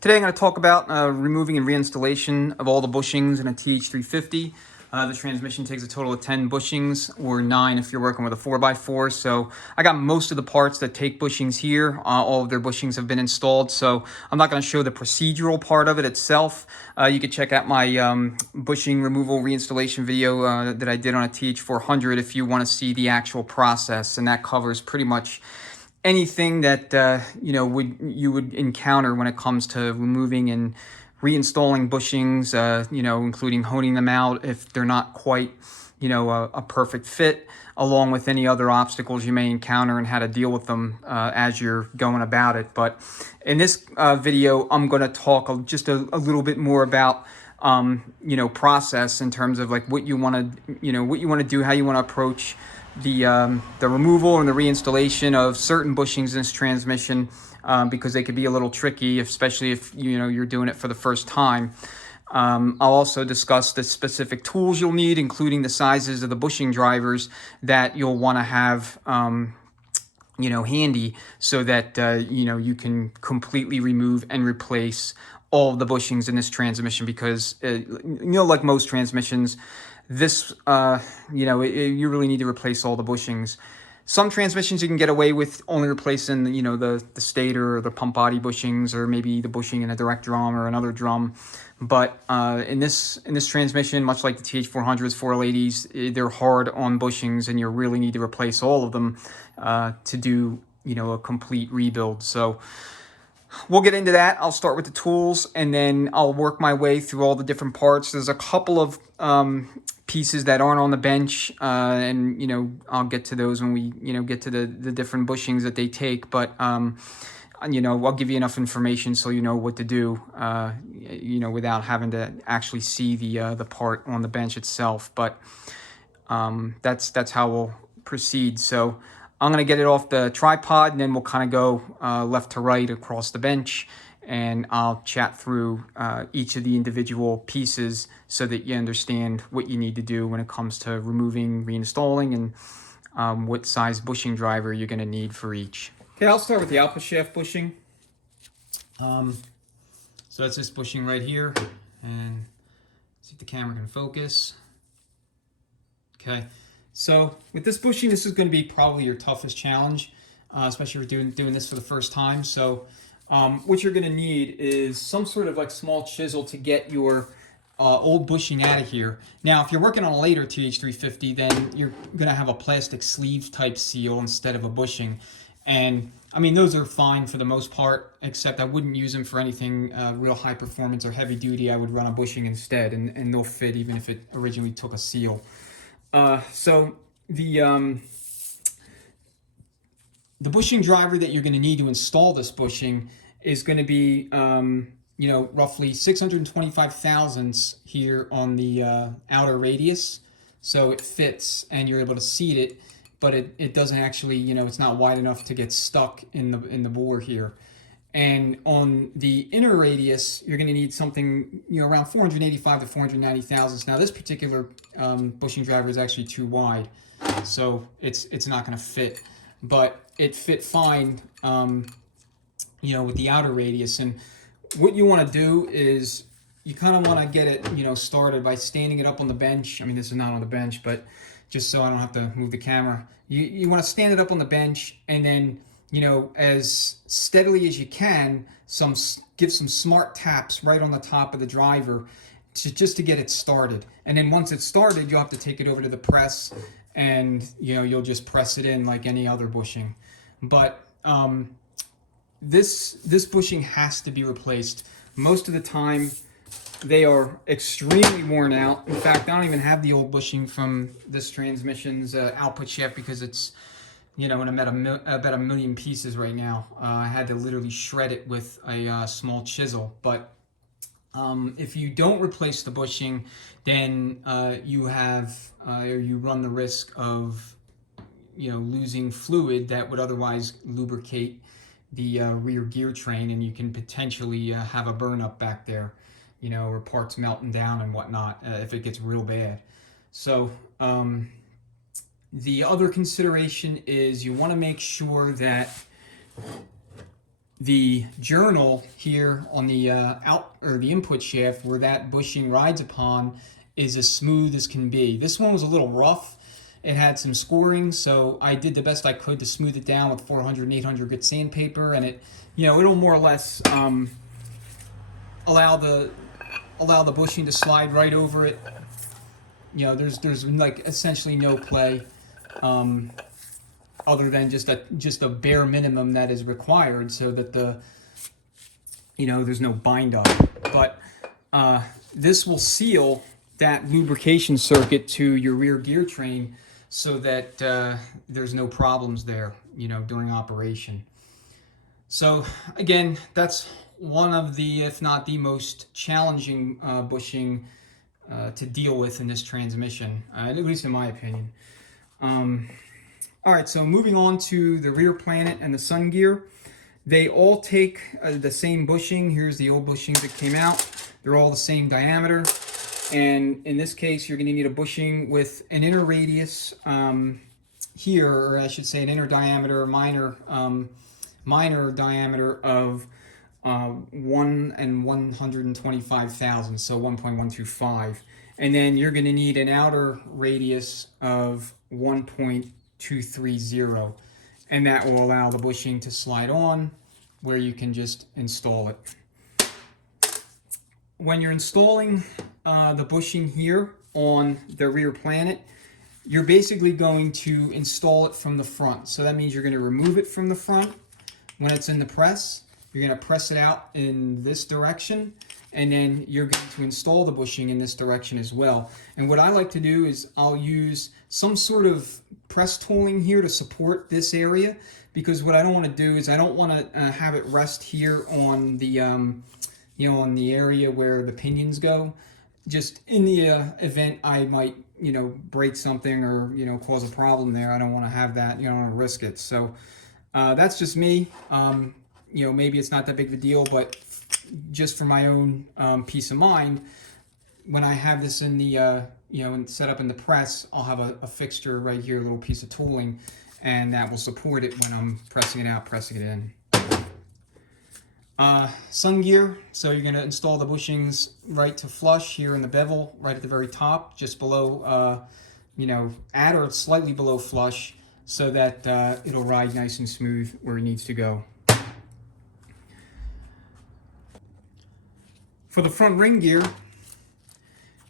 Today I'm going to talk about removing and reinstallation of all the bushings in a TH350. The transmission takes a total of 10 bushings, or 9 if you're working with a 4x4. So I got most of the parts that take bushings here. All of their bushings have been installed, so I'm not going to show the procedural part of it itself. You can check out my bushing removal reinstallation video that I did on a TH400 if you want to see the actual process, and that covers pretty much anything that you would encounter when it comes to removing and reinstalling bushings, including honing them out if they're not quite a perfect fit, along with any other obstacles you may encounter and how to deal with them as you're going about it. But in this video, I'm going to talk just a little bit more about process in terms of like what you want to do, how you want to approach the removal and the reinstallation of certain bushings in this transmission, because they could be a little tricky, especially if you're doing it for the first time. I'll also discuss the specific tools you'll need, including the sizes of the bushing drivers that you'll want to have handy, so that you can completely remove and replace all of the bushings in this transmission, because like most transmissions, this you really need to replace all the bushings. Some transmissions you can get away with only replacing the stator or the pump body bushings, or maybe the bushing in a direct drum or another drum. But in this transmission, much like the TH400s, 480s, they're hard on bushings, and you really need to replace all of them to do a complete rebuild. So we'll get into that. I'll start with the tools, and then I'll work my way through all the different parts. There's a couple of pieces that aren't on the bench, and I'll get to those when we get to the different bushings that they take. But I'll give you enough information so you know what to do, without having to actually see the part on the bench itself. But that's how we'll proceed. So I'm going to get it off the tripod, and then we'll kind of go left to right across the bench, and I'll chat through each of the individual pieces so that you understand what you need to do when it comes to removing, reinstalling, and what size bushing driver you're going to need for each. Okay, I'll start with the output shaft bushing. So that's this bushing right here, and see if the camera can focus. Okay. So with this bushing, this is going to be probably your toughest challenge, especially if you're doing this for the first time. So what you're going to need is some sort of like small chisel to get your old bushing out of here. Now, if you're working on a later TH350, then you're going to have a plastic sleeve type seal instead of a bushing. And I mean, those are fine for the most part, except I wouldn't use them for anything real high performance or heavy duty. I would run a bushing instead, and they'll fit even if it originally took a seal. So the bushing driver that you're going to need to install this bushing is going to be roughly 625 thousandths here on the outer radius, so it fits and you're able to seat it, but it doesn't actually, it's not wide enough to get stuck in the bore here. And on the inner radius, you're going to need something, around 485 to 490 thousandths. Now, this particular bushing driver is actually too wide, so it's not going to fit. But it fit fine, with the outer radius. And what you want to do is you kind of want to get it, started by standing it up on the bench. I mean, this is not on the bench, but just so I don't have to move the camera. You want to stand it up on the bench, and then as steadily as you can, give some smart taps right on the top of the driver just to get it started. And then once it's started, you'll have to take it over to the press, and you'll just press it in like any other bushing. But this bushing has to be replaced. Most of the time, they are extremely worn out. In fact, I don't even have the old bushing from this transmission's output shaft, because it's and I'm at about a million pieces right now. I had to literally shred it with a small chisel. But if you don't replace the bushing, then you run the risk of losing fluid that would otherwise lubricate the rear gear train, and you can potentially have a burn up back there, or parts melting down and whatnot if it gets real bad. So the other consideration is you want to make sure that the journal here on the out or the input shaft where that bushing rides upon is as smooth as can be. This one was a little rough. It had some scoring, so I did the best I could to smooth it down with 400 and 800 grit sandpaper, and it, it'll more or less allow the bushing to slide right over it. There's like essentially no play, other than just a bare minimum that is required so that there's no bind up. But this will seal that lubrication circuit to your rear gear train so that there's no problems there, during operation. So again, that's one of the, if not the most challenging bushing to deal with in this transmission, at least in my opinion. All right, so moving on to the rear planet and the sun gear. They all take the same bushing. Here's the old bushings that came out. They're all the same diameter. And in this case, you're going to need a bushing with an inner radius here, or I should say an inner diameter, minor diameter of 1 and 125 thousandths, so 1.125. And then you're going to need an outer radius of 1.230. And that will allow the bushing to slide on where you can just install it. When you're installing the bushing here on the rear planet, you're basically going to install it from the front. So that means you're going to remove it from the front. When it's in the press, you're going to press it out in this direction, and then you're going to install the bushing in this direction as well. And what I like to do is I'll use some sort of press tooling here to support this area, because what I don't want to do is I don't want to have it rest here on the on the area where the pinions go. Just in the event I might break something or cause a problem there, I don't want to have that. I don't want to risk it. So that's just me. Maybe it's not that big of a deal, but just for my own peace of mind, when I have this in the and set up in the press, I'll have a fixture right here, a little piece of tooling, and that will support it when I'm pressing it out, pressing it in. Sun gear, so you're going to install the bushings right to flush here in the bevel, right at the very top, just below, at or slightly below flush, so that it'll ride nice and smooth where it needs to go. For the front ring gear,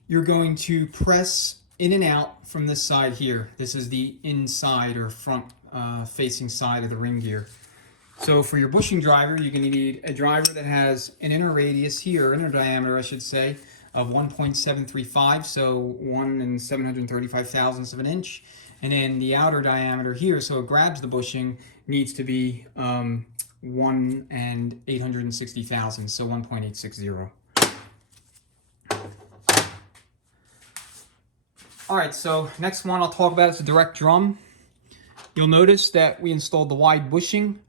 you're going to press in and out from this side here. This is the inside or front facing side of the ring gear. So for your bushing driver, you're going to need a driver that has an inner radius here, inner diameter I should say, of 1.735, so 1 and 735 thousandths of an inch. And then the outer diameter here, so it grabs the bushing, needs to be 1 and 860 thousandths, so 1.860. All right, so next one I'll talk about is the direct drum. You'll notice that we installed the wide bushing.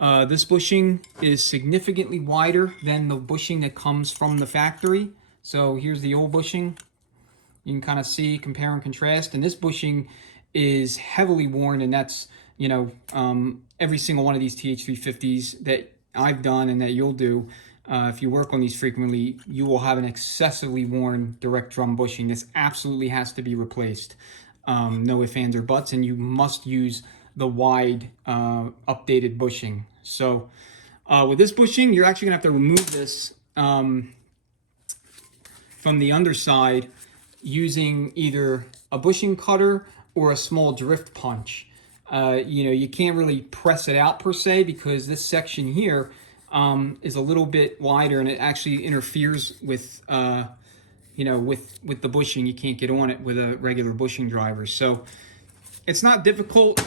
This bushing is significantly wider than the bushing that comes from the factory. So here's the old bushing. You can kind of see, compare and contrast. And this bushing is heavily worn, and that's, every single one of these TH350s that I've done and that you'll do, if you work on these frequently, you will have an excessively worn direct drum bushing. This absolutely has to be replaced. No ifs, ands, or buts, and you must use the wide updated bushing. So with this bushing, you're actually gonna have to remove this from the underside using either a bushing cutter or a small drift punch. You can't really press it out per se, because this section here is a little bit wider, and it actually interferes with with the bushing. You can't get on it with a regular bushing driver. So it's not difficult.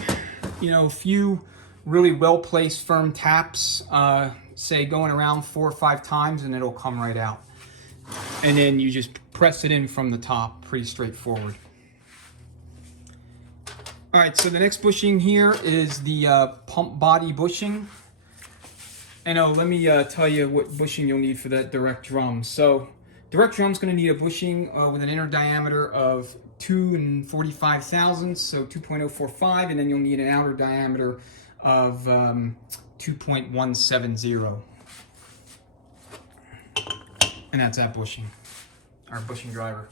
A few really well-placed firm taps, say going around 4 or 5 times, and it'll come right out. And then you just press it in from the top, pretty straightforward. All right, so the next bushing here is the pump body bushing. And let me tell you what bushing you'll need for that direct drum. So direct drum's going to need a bushing with an inner diameter of 2 and 45 thousandths, so 2.045, and then you'll need an outer diameter of 2.170. And that's that bushing, our bushing driver.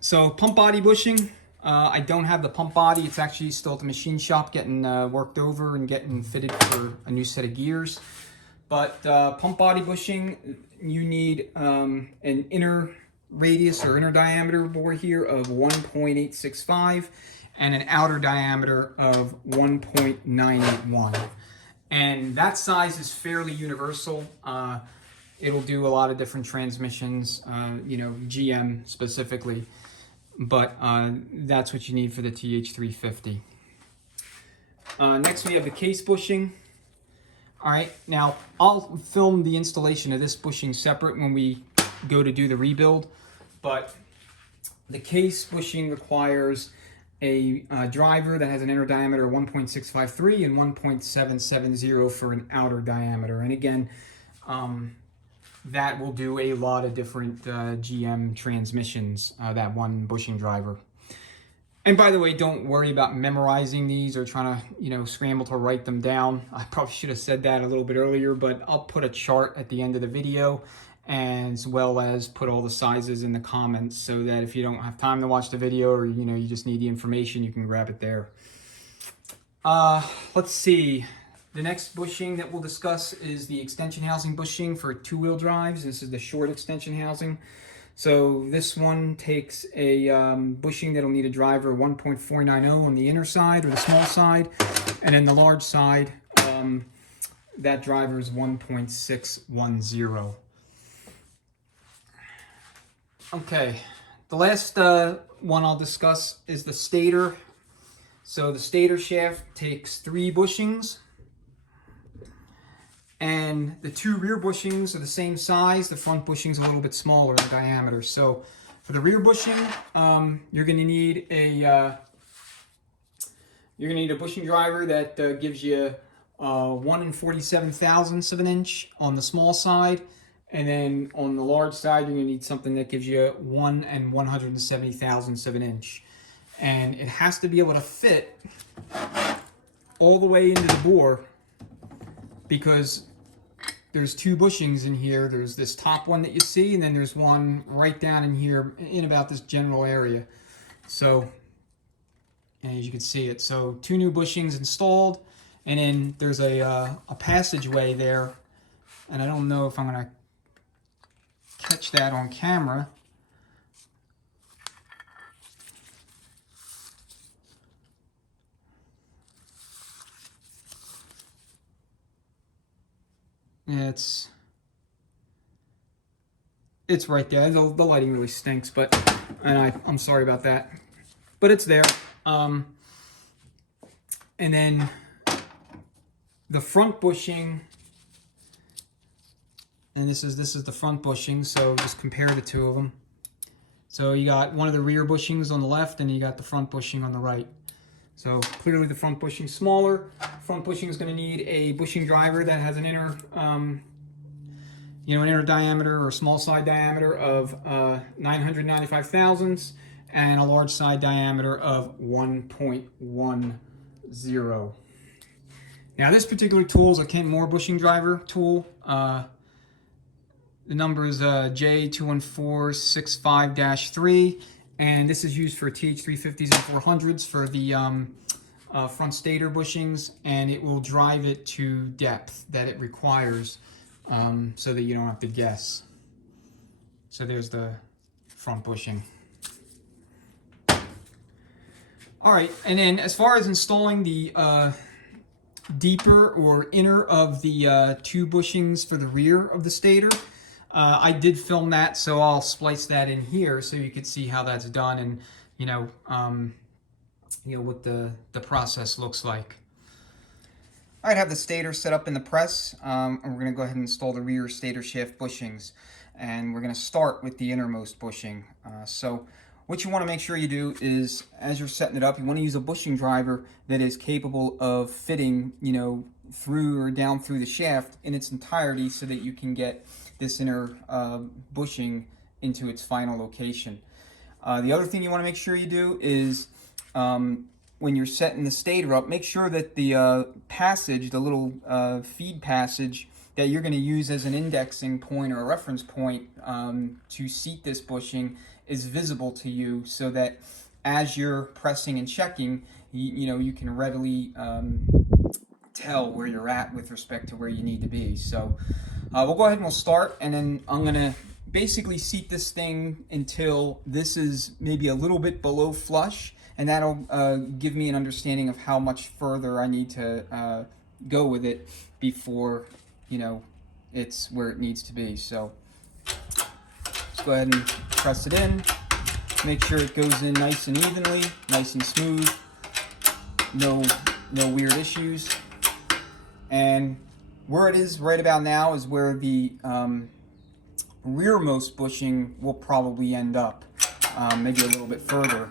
So pump body bushing, I don't have the pump body. It's actually still at the machine shop getting worked over and getting fitted for a new set of gears. But pump body bushing, you need an inner radius or inner diameter bore here of 1.865 and an outer diameter of 1.981. And that size is fairly universal. It'll do a lot of different transmissions, you know, GM specifically, but that's what you need for the TH350. Next we have the case bushing. All right, now I'll film the installation of this bushing separate when we go to do the rebuild, but the case bushing requires a driver that has an inner diameter of 1.653 and 1.770 for an outer diameter. And again, that will do a lot of different GM transmissions, that one bushing driver. And by the way, don't worry about memorizing these or trying to, you know, scramble to write them down. I probably should have said that a little bit earlier, but I'll put a chart at the end of the video, as well as put all the sizes in the comments so that if you don't have time to watch the video or, you know, you just need the information, you can grab it there. Let's see. The next bushing that we'll discuss is the extension housing bushing for two-wheel drives. This is the short extension housing. So this one takes a bushing that'll need a driver of 1.490 on the inner side or the small side, and then the large side, that driver is 1.610. Okay, the last one I'll discuss is the stator. So the stator shaft takes 3 bushings. And the 2 rear bushings are the same size. The front bushing's a little bit smaller in diameter. So for the rear bushing, you're going to need a bushing driver that gives you 1 1/47,000ths of an inch on the small side, and then on the large side, you're going to need something that gives you 1 170,000ths of an inch, and it has to be able to fit all the way into the bore, because there's 2 bushings in here. There's this top one that you see, and then there's one right down in here in about this general area. So, as you can see it, so 2 new bushings installed, and then there's a passageway there, and I don't know if I'm going to catch that on camera. It's right there. The lighting really stinks, but I'm sorry about that. But it's there. And then the front bushing, and this is the front bushing. So just compare the 2 of them. So you got one of the rear bushings on the left, and you got the front bushing on the right. So clearly the front bushing is smaller. Front bushing is going to need a bushing driver that has an inner, you know, an inner diameter or small side diameter of 995,000ths and a large side diameter of 1.10. Now this particular tool is a Kent Moore bushing driver tool. The number is J21465-3. And this is used for TH350s and 400s for the front stator bushings, and it will drive it to depth that it requires, so that you don't have to guess. So there's the front bushing. All right, and then as far as installing the deeper or inner of the 2 bushings for the rear of the stator, I did film that, so I'll splice that in here so you can see how that's done, and you know what the process looks like. I have the stator set up in the press, and we're going to go ahead and install the rear stator shaft bushings, and we're going to start with the innermost bushing. So what you want to make sure you do is, as you're setting it up, you want to use a bushing driver that is capable of fitting, you know, through or down through the shaft in its entirety, so that you can get this inner bushing into its final location. The other thing you want to make sure you do is when you're setting the stator up, make sure that the passage, the little feed passage that you're going to use as an indexing point or a reference point to seat this bushing is visible to you, so that as you're pressing and checking, you can readily tell where you're at with respect to where you need to be. So we'll go ahead and we'll start, and then I'm going to basically seat this thing until this is maybe a little bit below flush, and that'll give me an understanding of how much further I need to go with it before it's where it needs to be. So let's go ahead and press it in, make sure it goes in nice and evenly, nice and smooth, no weird issues. And where it is right about now is where the rearmost bushing will probably end up, maybe a little bit further,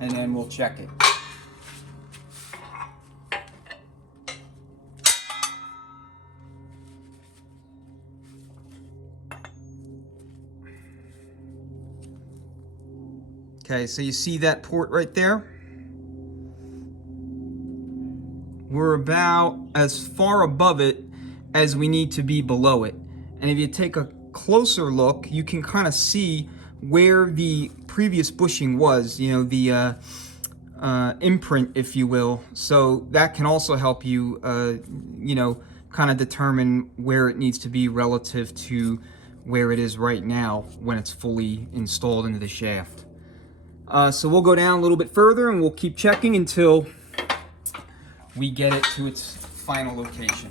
and then we'll check it. Okay, so you see that port right there? We're about as far above it as we need to be below it. And if you take a closer look, you can kind of see where the previous bushing was, the imprint, if you will. So that can also help you, kind of determine where it needs to be relative to where it is right now when it's fully installed into the shaft. So we'll go down a little bit further and we'll keep checking until we get it to its final location.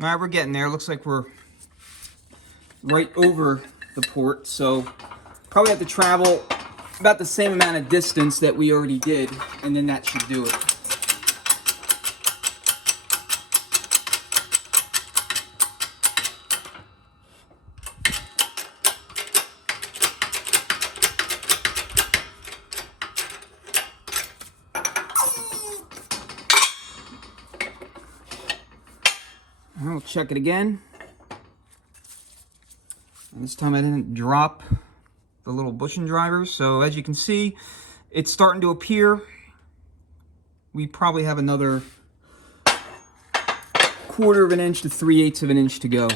All right, we're getting there. Looks like we're right over the port, so probably have to travel about the same amount of distance that we already did, and then that should do it. We'll check it again. And this time I didn't drop the little bushing drivers. So as you can see, it's starting to appear. We probably have another 1/4 of an inch to 3/8 of an inch to go.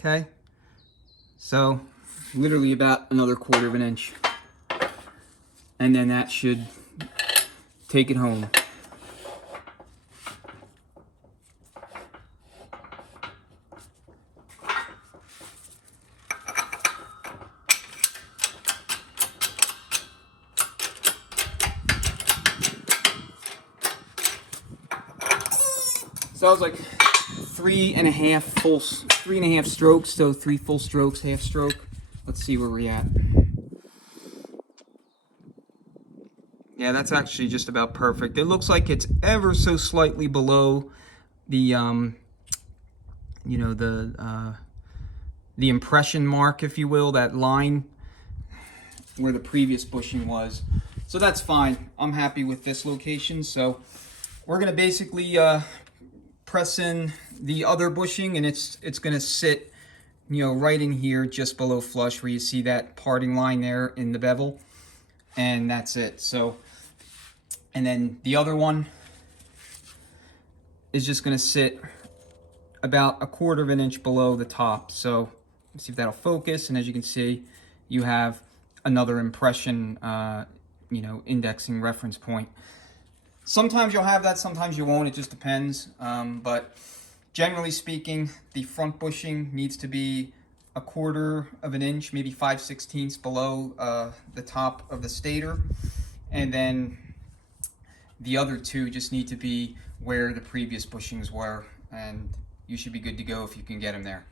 Okay, so literally about another 1/4 of an inch, and then that should take it home. So I was like 3.5 strokes, so 3 full strokes, half stroke. Let's see where we're at. Yeah, that's actually just about perfect. It looks like it's ever so slightly below the the impression mark, if you will, that line where the previous bushing was. So that's fine. I'm happy with this location. So we're gonna basically press in the other bushing, and it's gonna sit right in here just below flush where you see that parting line there in the bevel, and that's it. So, and then the other one is just gonna sit about 1/4 of an inch below the top. So let's see if that'll focus, and as you can see, you have another impression, you know, indexing reference point. Sometimes you'll have that, sometimes you won't. It just depends. But generally speaking, the front bushing needs to be 1/4 of an inch, maybe 5/16 below the top of the stator. And then the other two just need to be where the previous bushings were, and you should be good to go if you can get them there.